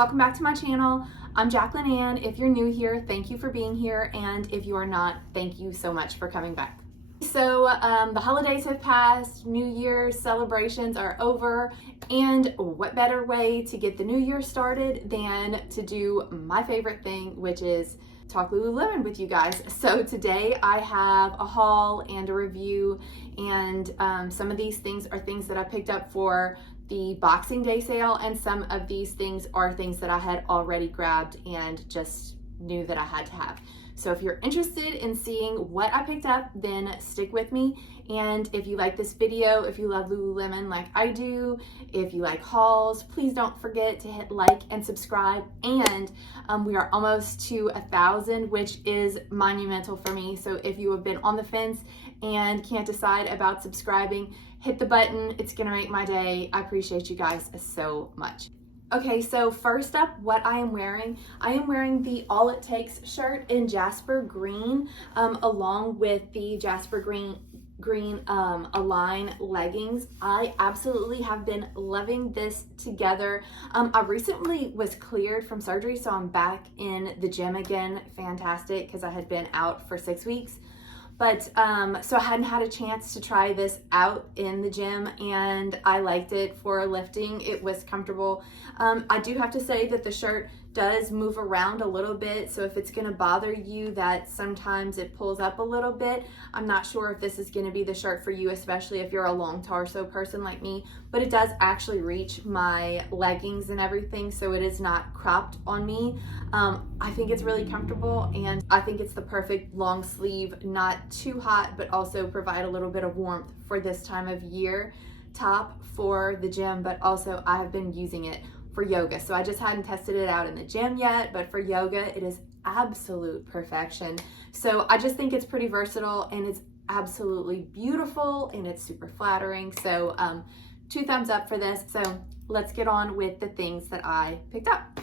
welcome back to my channel. I'm Jacqueline Ann. If you're new here, thank you for being here, and if you are not, thank you so much for coming back. So the holidays have passed, New Year's celebrations are over, and what better way to get the new year started than to do my favorite thing, which is talk Lululemon with you guys. So today I have a haul and a review, and some of these things are things that I picked up for the Boxing Day sale, and some of these things are things that I had already grabbed and just knew that I had to have. So if you're interested in seeing what I picked up, then stick with me. And if you like this video, if you love Lululemon like I do, if you like hauls, please don't forget to hit like and subscribe. And we are almost to 1,000, which is monumental for me. So if you have been on the fence and can't decide about subscribing, hit the button. It's gonna make my day. I appreciate you guys so much. Okay, so first up, what I am wearing the All It Takes shirt in Jasper Green, along with the Jasper Green Align leggings. I absolutely have been loving this together. I recently was cleared from surgery, so I'm back in the gym again. Fantastic, because I had been out for 6 weeks. But so I hadn't had a chance to try this out in the gym, and I liked it for lifting. It was comfortable. I do have to say that the shirt does move around a little bit, so if it's gonna bother you that sometimes it pulls up a little bit, I'm not sure if this is gonna be the shirt for you, especially if you're a long torso person like me, but it does actually reach my leggings and everything, so it is not cropped on me. I think it's really comfortable, and I think it's the perfect long sleeve, not too hot, but also provide a little bit of warmth for this time of year top for the gym, but also I have been using it for yoga. So I just hadn't tested it out in the gym yet, but for yoga, it is absolute perfection. So I just think it's pretty versatile, and it's absolutely beautiful, and it's super flattering. So 2 thumbs up for this. So let's get on with the things that I picked up.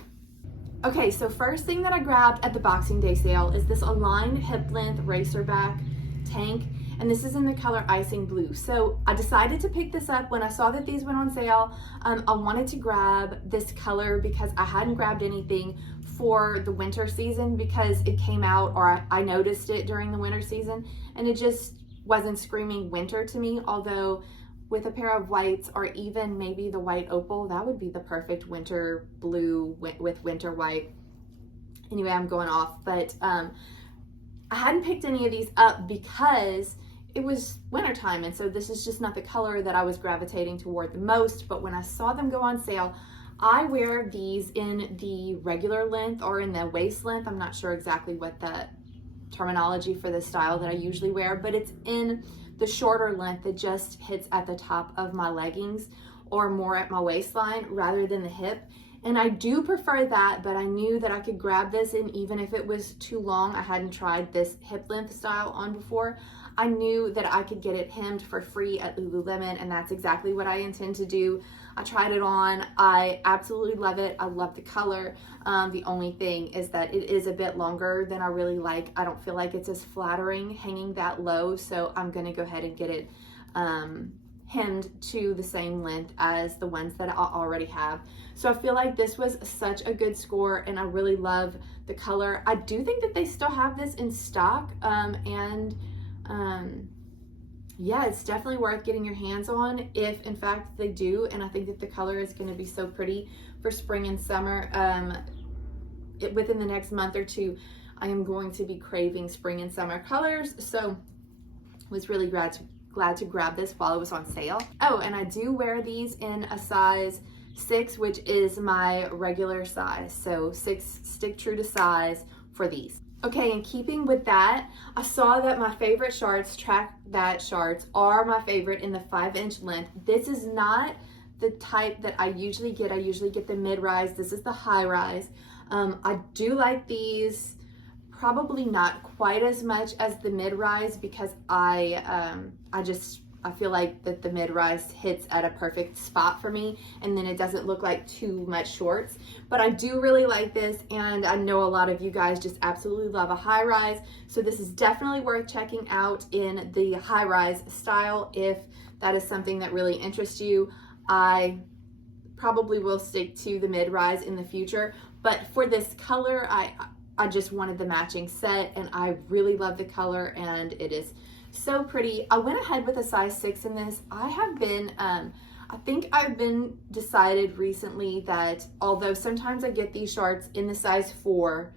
Okay, so first thing that I grabbed at the Boxing Day sale is this Align hip length Racerback tank, and this is in the color Icing Blue. So I decided to pick this up when I saw that these went on sale. I wanted to grab this color because I hadn't grabbed anything for the winter season, because it came out, or I noticed it during the winter season, and it just wasn't screaming winter to me. Although with a pair of whites, or even maybe the white opal, that would be the perfect winter blue with winter white. Anyway, I'm going off, but I hadn't picked any of these up because it was wintertime, and so this is just not the color that I was gravitating toward the most. But when I saw them go on sale, I wear these in the regular length or in the waist length. I'm not sure exactly what the terminology for the style that I usually wear, but it's in the shorter length that just hits at the top of my leggings or more at my waistline rather than the hip. And I do prefer that, but I knew that I could grab this, and even if it was too long, I hadn't tried this hip length style on before, I knew that I could get it hemmed for free at Lululemon, and that's exactly what I intend to do. I tried it on. I absolutely love it. I love the color. The only thing is that it is a bit longer than I really like. I don't feel like it's as flattering hanging that low, so I'm gonna go ahead and get it hemmed to the same length as the ones that I already have. So I feel like this was such a good score, and I really love the color. I do think that they still have this in stock, yeah, it's definitely worth getting your hands on if in fact they do. And I think that the color is going to be so pretty for spring and summer. Within the next month or two, I am going to be craving spring and summer colors, so I was really glad to grab this while it was on sale. Oh, and I do wear these in a size 6, which is my regular size. So 6, stick true to size for these. Okay, in keeping with that, I saw that my favorite Shards, Shards are my favorite in the 5-inch length. This is not the type that I usually get. I usually get the mid-rise. This is the high-rise. I do like these, probably not quite as much as the mid-rise, because I feel like that the mid-rise hits at a perfect spot for me, and then it doesn't look like too much shorts. But I do really like this, and I know a lot of you guys just absolutely love a high-rise, so this is definitely worth checking out in the high-rise style if that is something that really interests you. I probably will stick to the mid-rise in the future, but for this color, I just wanted the matching set, and I really love the color, and it is so pretty. I went ahead with a size 6 in this. I have been, I think I've been decided recently that although sometimes I get these Shards in the size 4,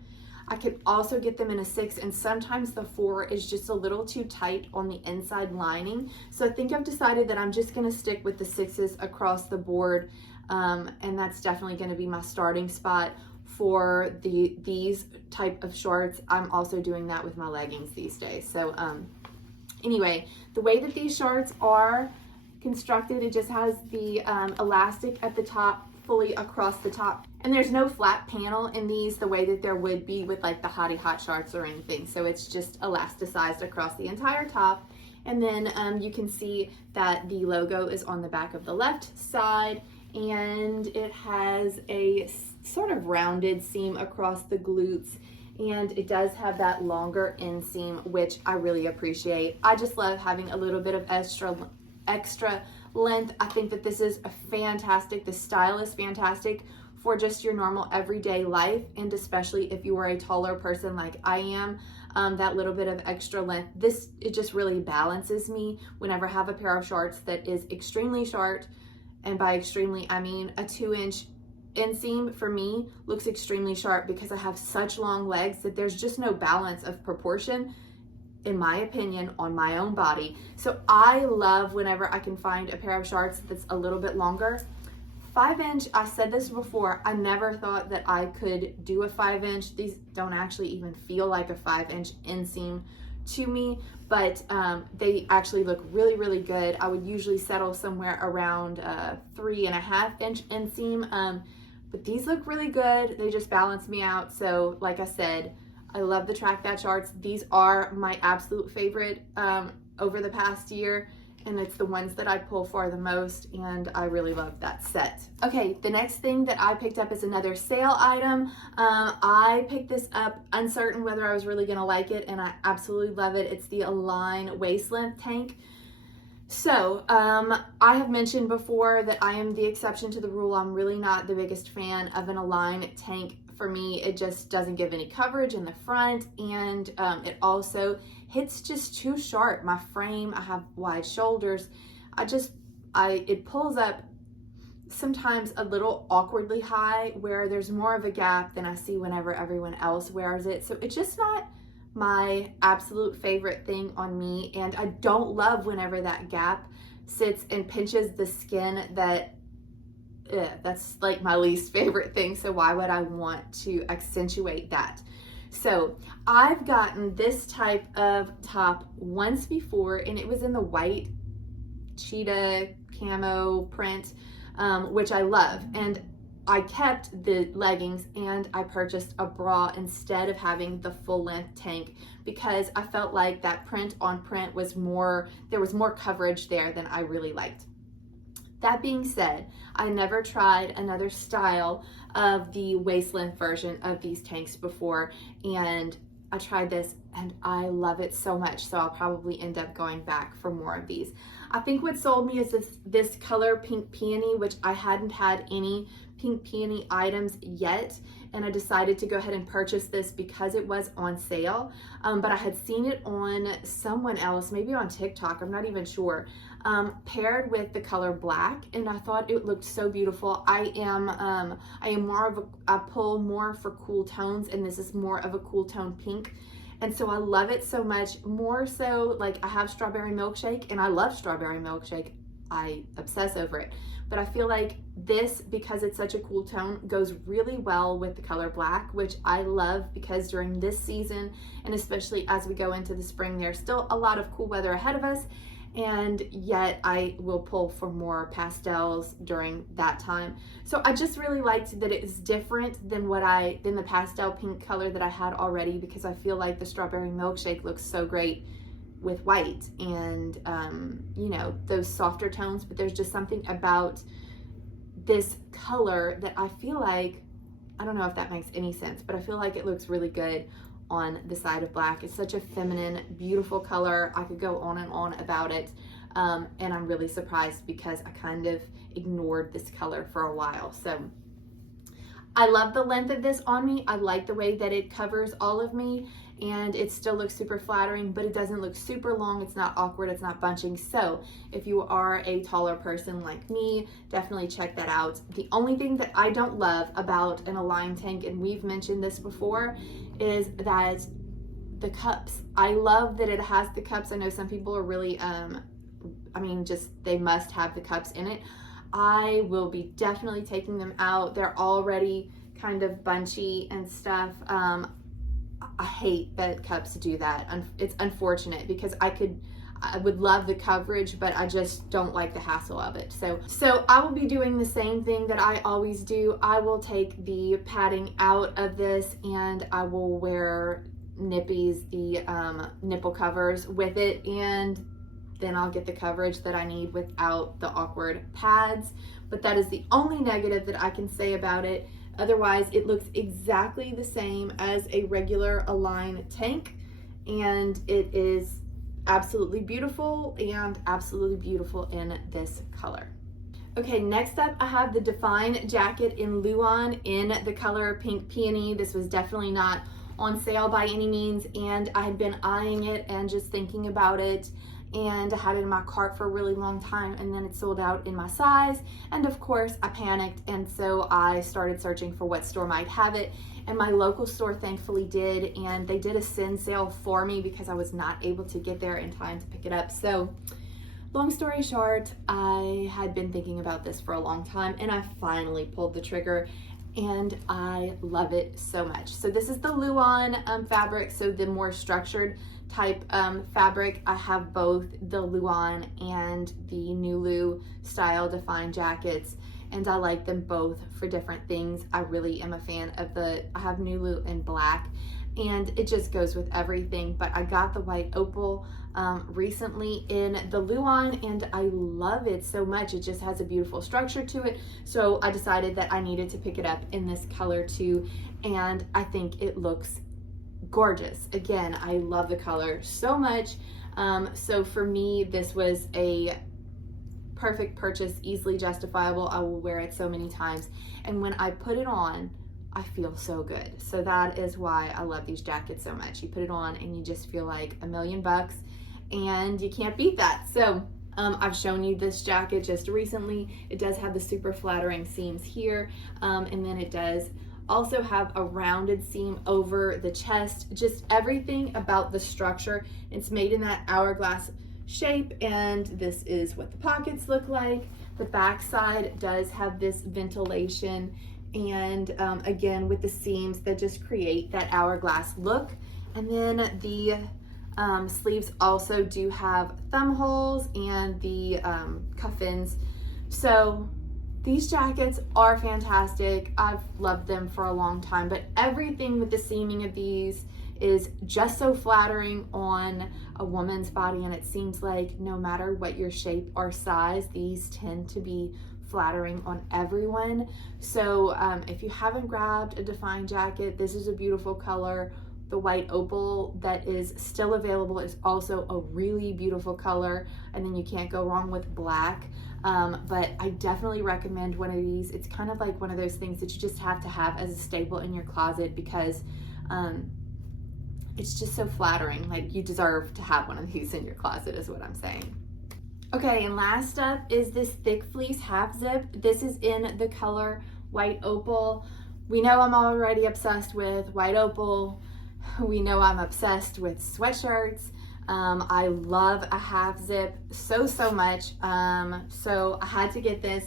I could also get them in a 6, and sometimes the 4 is just a little too tight on the inside lining. So I think I've decided that I'm just gonna stick with the 6s across the board, and that's definitely gonna be my starting spot for these type of shorts. I'm also doing that with my leggings these days. So anyway, the way that these shorts are constructed, it just has the elastic at the top, fully across the top, and there's no flat panel in these the way that there would be with like the Hottie Hot shorts or anything. So it's just elasticized across the entire top, and then you can see that the logo is on the back of the left side, and it has a sort of rounded seam across the glutes, and it does have that longer inseam, which I really appreciate. I just love having a little bit of extra length. I think that this is a fantastic, the style is fantastic for just your normal everyday life, and especially if you are a taller person like I am, that little bit of extra length, it just really balances me whenever I have a pair of shorts that is extremely short, and by extremely I mean a 2-inch inseam for me looks extremely sharp because I have such long legs that there's just no balance of proportion, in my opinion, on my own body. So I love whenever I can find a pair of shorts that's a little bit longer. 5-inch, I said this before, I never thought that I could do a 5-inch. These don't actually even feel like a 5-inch inseam to me, but they actually look really, really good. I would usually settle somewhere around 3.5-inch inseam, but these look really good. They just balance me out. So like I said, I love the track that shorts. These are my absolute favorite over the past year, and it's the ones that I pull for the most, and I really love that set. Okay, the next thing that I picked up is another sale item. I picked this up uncertain whether I was really gonna like it, and I absolutely love it. It's the Align waist length tank. So I have mentioned before that I am the exception to the rule. I'm really not the biggest fan of an Align tank. For me, it just doesn't give any coverage in the front, and it also hits just too sharp. My frame, I have wide shoulders. It pulls up sometimes a little awkwardly high where there's more of a gap than I see whenever everyone else wears it. So it's just not my absolute favorite thing on me, and I don't love whenever that gap sits and pinches the skin. That's like my least favorite thing, so why would I want to accentuate that? So I've gotten this type of top once before, and it was in the white cheetah camo print, which I love, and I kept the leggings and I purchased a bra instead of having the full length tank because I felt like that print on print was there was more coverage there than I really liked. That being said, I never tried another style of the waist length version of these tanks before, and I tried this and I love it so much, so I'll probably end up going back for more of these. I think what sold me is this color Pink Peony, which I hadn't had any Pink Peony items yet, and I decided to go ahead and purchase this because it was on sale, but I had seen it on someone else, maybe on TikTok, I'm not even sure, paired with the color black, and I thought it looked so beautiful. I pull more for cool tones, and this is more of a cool tone pink, and so I love it so much, more so like I have Strawberry Milkshake, and I love Strawberry Milkshake. I obsess over it, but I feel like this, because it's such a cool tone, goes really well with the color black, which I love because during this season, and especially as we go into the spring, there's still a lot of cool weather ahead of us, and yet I will pull for more pastels during that time. So I just really liked that it is different than the pastel pink color that I had already, because I feel like the Strawberry Milkshake looks so great with white and you know, those softer tones, but there's just something about this color that I feel like, I don't know if that makes any sense, but I feel like it looks really good on the side of black. It's such a feminine, beautiful color. I could go on and on about it. and I'm really surprised because I kind of ignored this color for a while. So I love the length of this on me. I like the way that it covers all of me, and it still looks super flattering, but it doesn't look super long. It's not awkward, it's not bunching. So if you are a taller person like me, definitely check that out. The only thing that I don't love about an Align tank, and we've mentioned this before, is that the cups. I love that it has the cups. I know some people are really, they must have the cups in it. I will be definitely taking them out. They're already kind of bunchy and stuff. I hate that cups do that. It's unfortunate because I would love the coverage, but I just don't like the hassle of it. So I will be doing the same thing that I always do. I will take the padding out of this and I will wear NIPPIES, the nipple covers with it, and then I'll get the coverage that I need without the awkward pads. But that is the only negative that I can say about it. Otherwise, it looks exactly the same as a regular Align tank, and it is absolutely beautiful, and absolutely beautiful in this color. Okay, next up I have the Define jacket in LUON in the color Pink Peony. This was definitely not on sale by any means, and I had been eyeing it and just thinking about it, and I had it in my cart for a really long time, and then it sold out in my size, and of course I panicked, and so I started searching for what store might have it, and my local store thankfully did, and they did a send sale for me because I was not able to get there in time to pick it up. So long story short, I had been thinking about this for a long time, and I finally pulled the trigger, and I love it so much. So this is the LUON fabric, so the more structured type fabric. I have both the LUON and the NULU style Define jackets, and I like them both for different things. I really am a fan of I have NULU in black, and it just goes with everything, but I got the white opal recently in the LUON, and I love it so much. It just has a beautiful structure to it, so I decided that I needed to pick it up in this color too, and I think it looks gorgeous. Again, I love the color so much, so for me this was a perfect purchase, easily justifiable. I will wear it so many times, and when I put it on, I feel so good. So that is why I love these jackets so much. You put it on and you just feel like $1,000,000, and you can't beat that. So I've shown you this jacket just recently. It does have the super flattering seams here, and then it does also have a rounded seam over the chest. Just everything about the structure. It's made in that hourglass shape, and this is what the pockets look like. The back side does have this ventilation, and again with the seams that just create that hourglass look. And then the sleeves also do have thumb holes and the cuff-ins. So these jackets are fantastic. I've loved them for a long time, but everything with the seaming of these is just so flattering on a woman's body, and it seems like no matter what your shape or size, these tend to be flattering on everyone. So if you haven't grabbed a Define jacket, this is a beautiful color. The white opal that is still available is also a really beautiful color, and then you can't go wrong with black. But I definitely recommend one of these. It's kind of like one of those things that you just have to have as a staple in your closet because it's just so flattering. Like, you deserve to have one of these in your closet is what I'm saying. Okay, and last up is this thick fleece half zip. This is in the color white opal. We know I'm already obsessed with white opal. We know I'm obsessed with sweatshirts. I love a half zip so much. So I had to get this.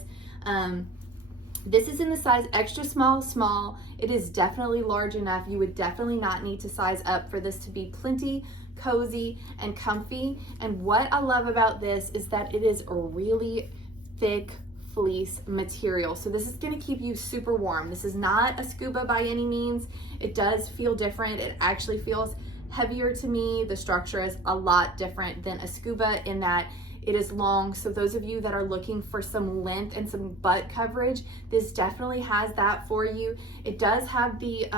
This is in the size extra small. It is definitely large enough. You would definitely not need to size up for this to be plenty cozy and comfy. And what I love about this is that it is a really thick fleece material. So this is going to keep you super warm. This is not a scuba by any means. It does feel different. It actually feels heavier to me. The structure is a lot different than a scuba in that it is long. So those of you that are looking for some length and some butt coverage, this definitely has that for you. It does have the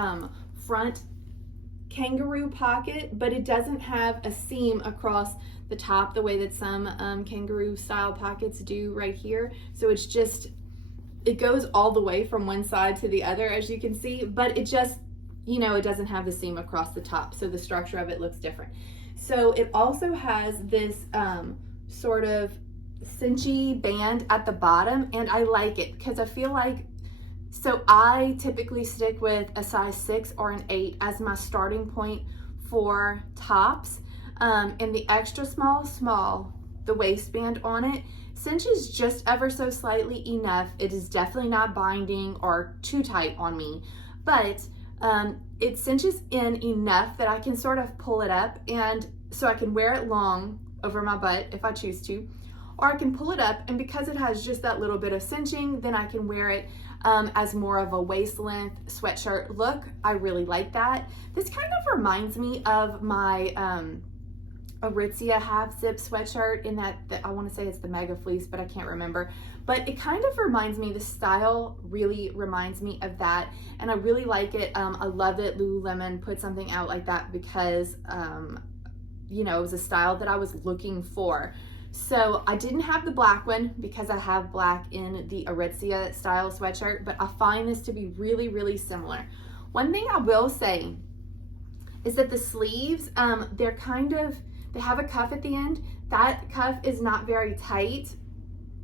front kangaroo pocket, but it doesn't have a seam across the top the way that some kangaroo style pockets do right here. So it's just, it goes all the way from one side to the other, as you can see, but it just, you know, it doesn't have the seam across the top, so the structure of it looks different. So it also has this sort of cinchy band at the bottom, and I like it because I feel like, so I typically stick with a size 6 or an 8 as my starting point for tops, and the extra small, the waistband on it cinches just ever so slightly enough. It is definitely not binding or too tight on me, but it cinches in enough that I can sort of pull it up, and so I can wear it long over my butt if I choose to, or I can pull it up, and because it has just that little bit of cinching, then I can wear it as more of a waist length sweatshirt look. I really like that. This kind of reminds me of my Aritzia half zip sweatshirt in that I want to say it's the Mega Fleece, but I can't remember. But it kind of reminds me, the style really reminds me of that, and I really like it. I love that Lululemon put something out like that because, you know, it was a style that I was looking for. So I didn't have the black one because I have black in the Aritzia style sweatshirt, but I find this to be really, really similar. One thing I will say is that the sleeves, they're kind of, they have a cuff at the end. That cuff is not very tight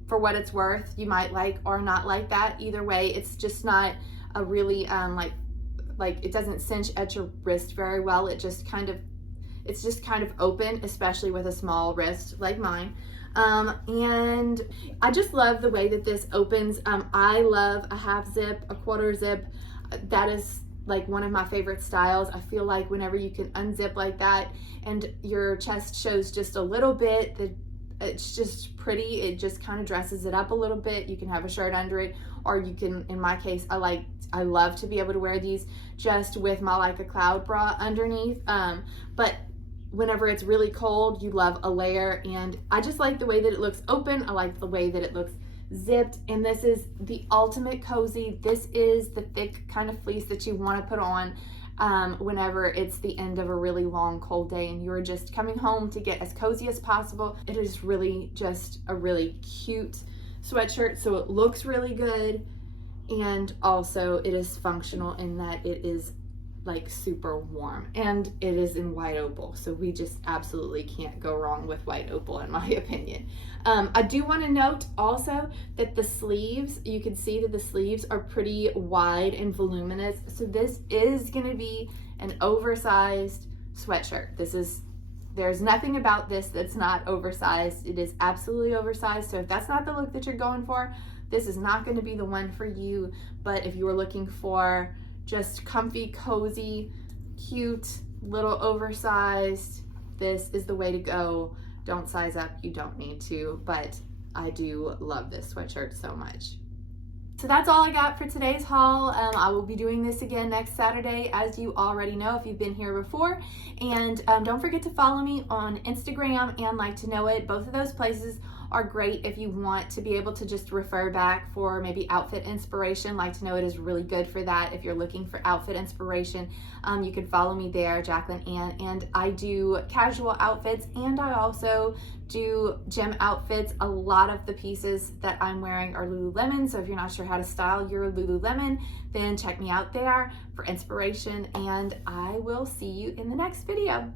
for what it's worth. You might like or not like that. Either way, it's just not a really, like it doesn't cinch at your wrist very well. It just kind of, it's just kind of open, especially with a small wrist like mine. And I just love the way that this opens. I love a half zip, a quarter zip. That is like one of my favorite styles. I feel like whenever you can unzip like that and your chest shows just a little bit, it's just pretty. It just kind of dresses it up a little bit. You can have a shirt under it, or you can, in my case, I love to be able to wear these just with my like a cloud bra underneath. But whenever it's really cold, you love a layer, and I just like the way that it looks open. I like the way that it looks zipped, and this is the ultimate cozy. This is the thick kind of fleece that you want to put on whenever it's the end of a really long cold day and you're just coming home to get as cozy as possible. It is really just a really cute sweatshirt, so it looks really good, and also it is functional in that it is like super warm, and it is in white opal, so we just absolutely can't go wrong with white opal in my opinion. I do want to note also that the sleeves, you can see that the sleeves are pretty wide and voluminous, so this is going to be an oversized sweatshirt. There's nothing about this that's not oversized. It is absolutely oversized, so if that's not the look that you're going for, this is not going to be the one for you. But if you were looking for just comfy, cozy, cute, little oversized, this is the way to go. Don't size up, you don't need to, but I do love this sweatshirt so much. So that's all I got for today's haul. I will be doing this again next Saturday, as you already know if you've been here before. And don't forget to follow me on Instagram and Like to Know It. Both of those places are great if you want to be able to just refer back for maybe outfit inspiration. Like to Know It is really good for that. If you're looking for outfit inspiration, you can follow me there, Jacqueline Ann. And I do casual outfits, and I also do gym outfits. A lot of the pieces that I'm wearing are Lululemon, so if you're not sure how to style your Lululemon, then check me out there for inspiration, and I will see you in the next video.